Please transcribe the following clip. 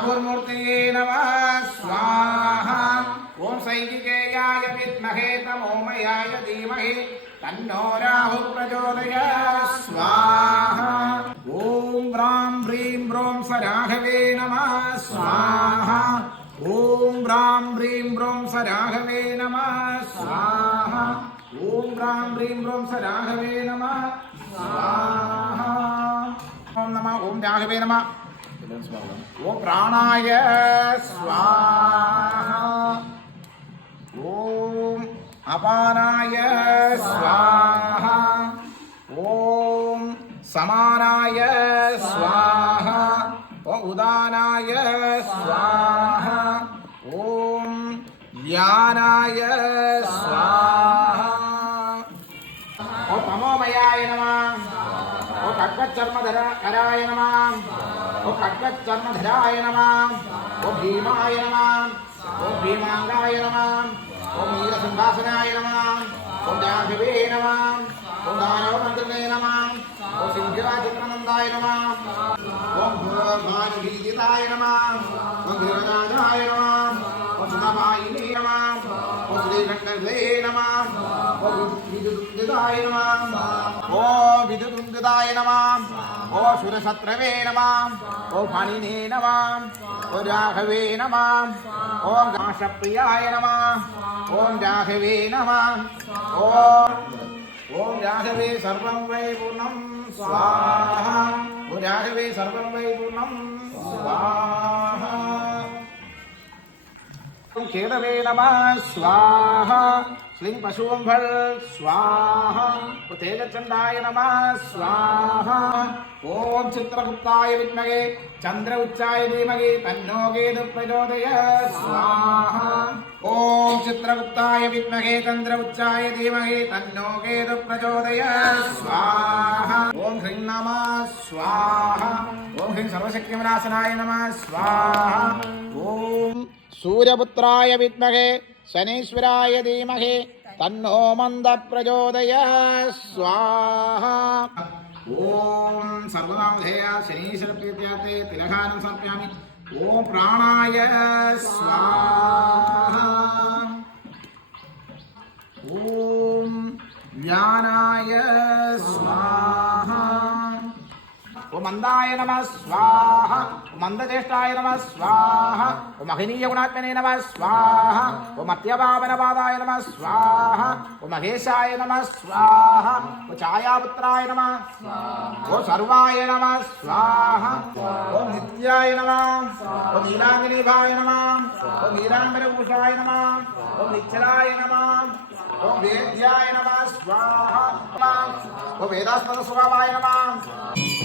राहुर्मूर्तये नमः स्वाहा ओम सैकिकेयाय विद्महे तमोमयाय धीमहि तन्नो राहुः प्रचोदयात् स्वाहा ओम ह्रां ह्रीं ह्रों स राघवे नमः स्वाहा ओम ह्रां ह्रीं ह्रों स राघवे नमः स्वाहा ओम ह्रां ह्रीं ह्रों स राघवे नमः स्वाहा ओम नमः ओम राघवे नमः ओम प्राणाय स्वाहा ओम अपानाय स्वाहा ओम समानाय स्वाहा ओम उदानाय स्वाहा ओम ज्ञानाय स्वाहा ओम तमोमयाय नमः ओम खड्गचर्मधराय नमः ओम खड्गचर्मधराय नमः ओम भीमाय नमः ओम भीमांगाय नमः ओम नीलसिंहासनाय नमः ओम जाह्नवे नमः ओम दानवमन्त्रिणे नमः ओम सिंहराजनन्दाय नमः ओम भानुभीजिताय नमः ओम गिरिराजाय नमः ओम सुनवायिने नमः ओम श्रीशङ्करे नमः ओम विद्युद्दाय नमः ओम विद्युद्दाय नमः ओम सुरशत्रवे नमः ओम फणिने नमः ओम राघवे नमः ओम गाशप्रियाय नमः ओम राघवे नमः ओम राघवे सर्वं वै पूर्णं स्वाहा ओम राघवे सर्वं वै पूर्णं स्वाहा ओम केतवे नमः स्वाहा श्रीं पशुंभल स्वाहा ओम तेजचंडाय नमः स्वाहा ओम चित्रगुप्ताय विद्महे चंद्र उच्चाय धीमहि तन्नो केतुः प्रचोदयात् स्वाहा ओम चित्रगुप्ताय विद्महे चंद्र उच्चाय धीमहि तन्नो केतुः प्रचोदयात् स्वाहा ओम ह्रीं नमः स्वाहा ओम ह्रीं सर्वशक्तिमनाशनाय नमः स्वाहा ओम सूर्यपुत्राय विद्महे शनीश्वराय धीमहि तन्नो मन्दः प्रचोदयात् स्वाहा ओम सर्वनामधेया शनीश्वरप्रीत्यार्थे तिलकानं समर्पयामि ओम प्राणाय स्वाहा ओम ज्ञानाय स्वाहा ओम मंदाय नमः स्वाहा ओम मंदज्येष्ठाय नमः स्वाहा ओम महनीय गुणात्मने नमः स्वाहा ओम मत्यवामनपादाय नमः स्वाहा ओम महेशाय नमः स्वाहा ओम छायापुत्राय नमः ओम सर्वाय नमः स्वाहा ओम नित्याय नमः ओम नीलांजनीभाय नमः ओम नीलांबरभूषाय नमः ओम निश्चलाय नमः ओम वेद्याय नमः स्वाहा ओम वेदास्पदस्वभावाय नमः